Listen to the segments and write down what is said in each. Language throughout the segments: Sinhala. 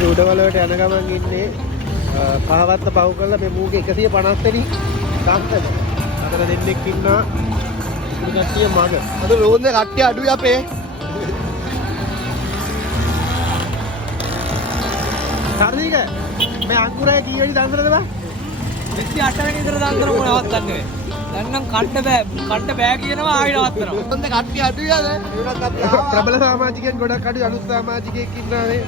අපි උඩවලට යන ගමන් ඉන්නේ කහවත්ත පහු කරලා මේ මූගේ 150 වෙනි තාක්ෂණ. අතර දෙන්නෙක් ඉන්නවා. මේ කට්ටිය මග. අද රෝන්දේ කට්ටිය අඩුයි අපේ. හරිද? මේ අංකුරය කීවෙනි දන්සරද බා? 28 වෙනි විතර දන්සර මොනවත් දන්නේ. දැන් නම් කන්න බෑ කියනවා ආයෙ නවත්තනවා. රෝන්දේ කට්ටිය අඩුයි අද. ඒකට අපි ප්‍රබල සමාජිකයන් ගොඩක් අඩුයි අලුත් සමාජිකයෙක් ඉන්නානේ.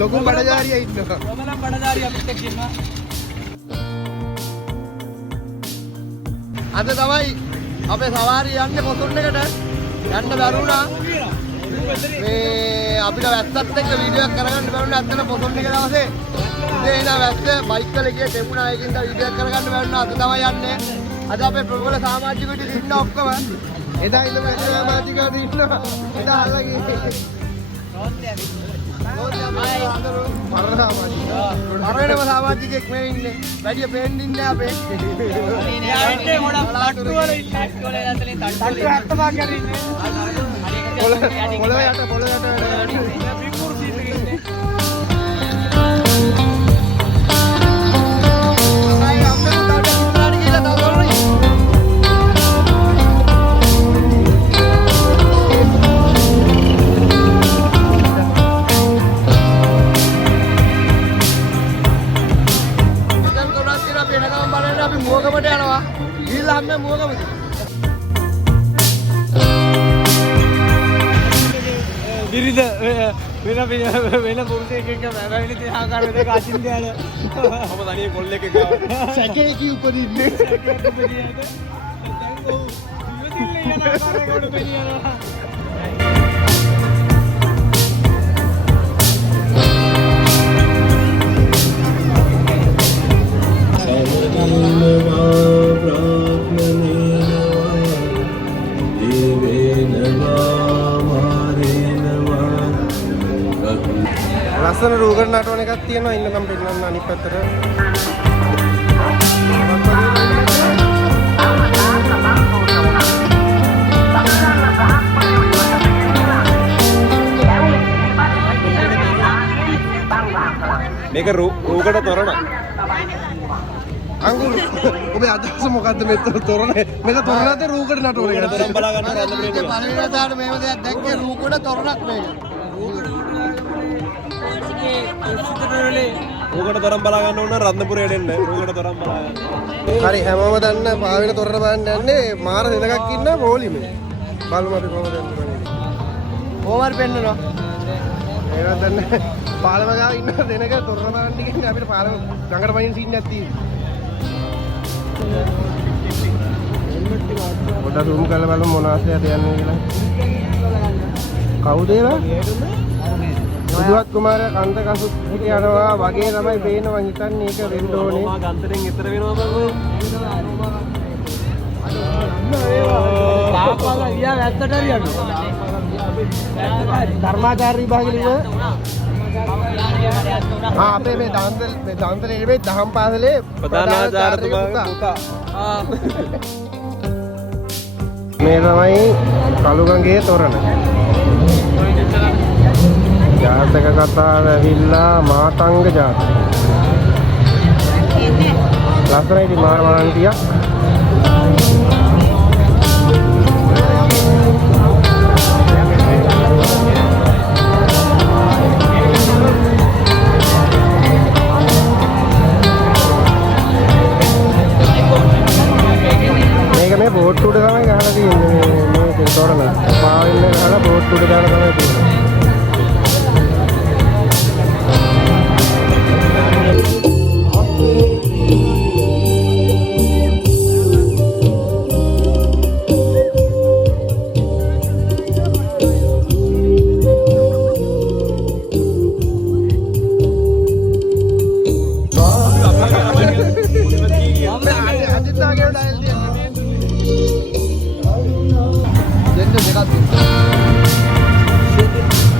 ලොකු බඩජාරියා ඉන්නවා. ප්‍රබල බඩජාරියා අපිට කියනවා. අද තමයි අපේ සවාරිය යන්නේ පොසොන් එකට යන්න බැරුණා. මේ අපිට වැස්සත් එක්ක වීඩියෝ එකක් කරගන්න බැරුණා. ඇත්තට පොසොන් එක දවසේ ඉතින් එන වැස්ස බයික් වල ගිය දෙමුණා එකකින් වීඩියෝ එකක් කරගන්න බැරුණා. අද තමයි යන්නේ. අද අපේ ප්‍රබල සමාජිකයෝ ටික ඉන්න ඔක්කොම එදා ඉඳන් සමාජිකයෝ ඉන්නවා. එදා අල්ලගේ මරණම සමාජිකෙක් මේ ඉන්නේ. වැඩි පේන්න ඉන්නේ අපේ. ඉන්නේ ගොඩක් තට්ටු වල ඉන්නේ. තට්ටු 70ක් ගන්න ඉන්නේ. පොළොව යට පිපුරු සීට් එකේ ඉන්නේ. මුවගමට යනවා. ගිහිල්ලා හැම මුවගමද. දිරිද වෙන පුරුෂයෙක් එක්ක වැවෙන තේ ආකාරයක අචින්තයල ඔබ තනිය කොල්ලෙක් එක්ක සැකේ කී උපදින්නේ. දැන් ඔව් ඉවතිල්ල යන ආකාරයකට පෙනියනවා. ලස්සන රූකඩ නටවන එකක් තියෙනවා. ඉන්න මම පෙන්නන්න අනිත් පැත්තට. මේක රූකඩ තොරණ. අංගුරු ඔබේ අදහස මොකද්ද මේ තොරණ? මේක තොරණද රූකඩ නටවන එකද? තොරණ බලා ගන්න රන්දපුරේ නේ. පරිණතාවට මේව දෙයක් දැක්කේ රූකඩ තොරණක් මේක. රූකඩ තරම් බලා ගන්න ඕන රත්නපුරයට එන්න. රූකඩ තරම් බලා ගන්න. හරි හැමෝම දන්න පාවෙන තොරණ බලන්න යන්නේ මාර දෙනකක් ඉන්න පොලිමේ. බලමු අපි කොහොමද යන්නේ. කොහොමද පෙන්නනවා? ඒවත් දන්නේ පාලම ගාව ඉන්න දෙනක තොරණ බලන්න කියන්නේ අපිට පාලම ළඟට පයින් සීන් එකක් තියෙනවා. පොඩ්ඩක් zoom කරලා බලමු මොන ආසයද යන්නේ කියලා. කවුද ඒවා? බුදුවත් කුමාරයා කන්ද කසුත් යනවා වගේ තමයි පේන මං හිතන්නේ ඒක වෙන්න ඕනේ. මා ගන්තරෙන් ඈතර වෙනවා බලමු. තාපලා ගියා වැත්තට හරියට. ධර්මාචාර්ය විභාගෙ ලිව අපේ මේ දාන්තලේ නෙමෙයි දහම් පාසලේ ප්‍රධානාචාර්යතුමාගේ පුතා. මේ තමයි කළුගඟේ තොරණ. ජාතක කතාව ඇවිල්ලා මාතංග ජාතක. ලස්සනයි මාර වරන්තියක්. මේක මේ බෝට් උඩ තමයි ගහලා තියෙන්නේ මේ තොරණ. පාවෙන්න ගහලා බෝට් උඩ දාලා තමයි තියෙන්නේ.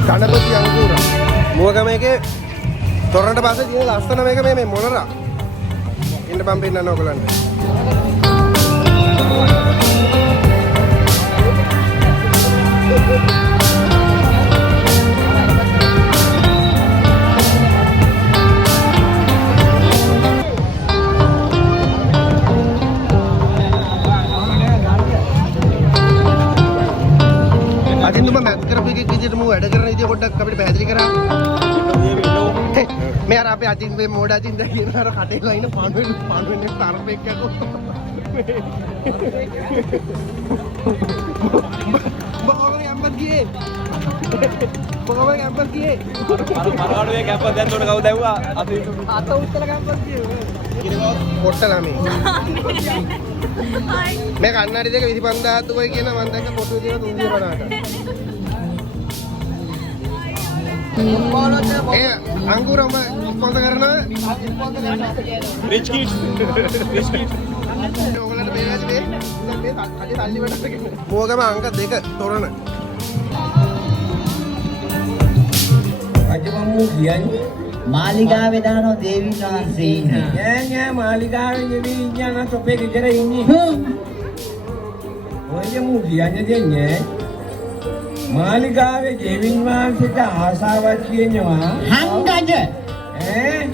ගණපති අංකුර මුවගමේකේ තොරණට පස්සේ තියෙන ලස්සන මේක මේ මොනරා ඉන්න බම් පෙන්නන්න ඕගලන්ට. විදිය පොඩ්ඩක් අපිට පැහැදිලි කරා. මේ අර අපේ අතින් මේ මෝඩ අතින් දැන් කියන අර කටේලා ඉන්න පණුවෙන් තරපෙක් යකෝ. බෝලේ අම්මත් ගියේ. බෝලේ අම්මත් ගියේ. මරාඩුවේ කැම්පස් දැන් උඩ කවුද ඇව්වා? අත උත්තර කැම්පස් ගියේ. කොට්ටලා මේ. මේ කන්නඩි දෙක 25000 දුවයි කියන මම දැක්ක පොතු දින 350කට. ඒ අංගුරම ස්පොන්සර් කරනවා. Reach kids. ඔයගොල්ලන්ට මේ වැඩි මේ කඩේ තල්ලි වලට ගන්න. මොගම අංක 2 තොරණ. රජමම්මු කියන්නේ මාලිගාවේ දානවා දේවීන් වහන්සේ ඉන්නේ. නෑ මාලිගාවේ නෙවෙයි ඉන්නේ නම් තොපේ ගෙදර ඉන්නේ. ඔය මු කියන්නේ දෙන්නේ මාලිගාවේ දේවීන් වහන්සේට ආසාවක් කියනවා. හංගජ.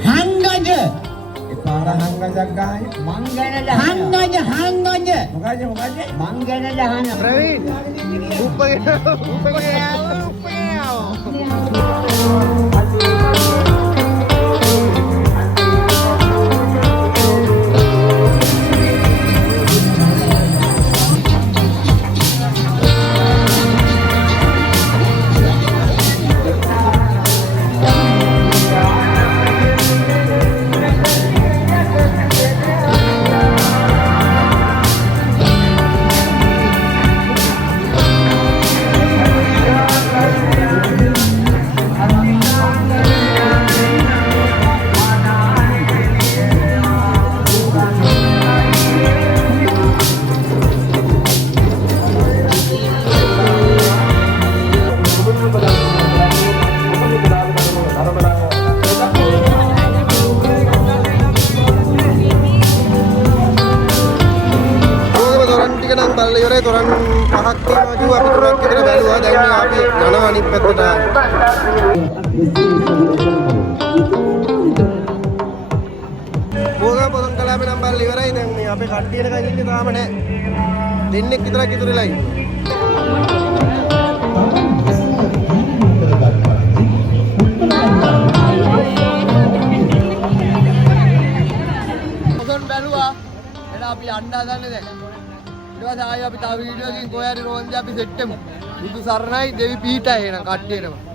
හංගජ. ඒ පාර හංගජක් ගහන්නේ. මං ගැන හංගජ. මොකද මං ගැන දහන. ප්‍රවීන් උපේ ඉවරයි තොරන් පහක් තියෙනවා කිව්වා අපි තුනක් විතර බැලුවා දැන් මේ අපි යනවා අනිත් පැත්තට මොකද පොතන් කලාපේ නම් බලලා ඉවරයි දැන් මේ අපේ කට්ටියට කන් ඉන්නේ තාම නැහැ දෙන්නෙක් විතරක් ඉතුරුලා ඉන්නවා පොතන් බැලුවා එහෙනම් අපි යන්න හදන්නේ දැන් ඊට පස්සේ ආයෙ අපි තව වීඩියෝ එකකින් කොහේ හරි රෝන්දේ අපි සෙට් වෙමු. බුදු සරණයි දෙවි පීඨයි එහෙනම් කට්ටියටම.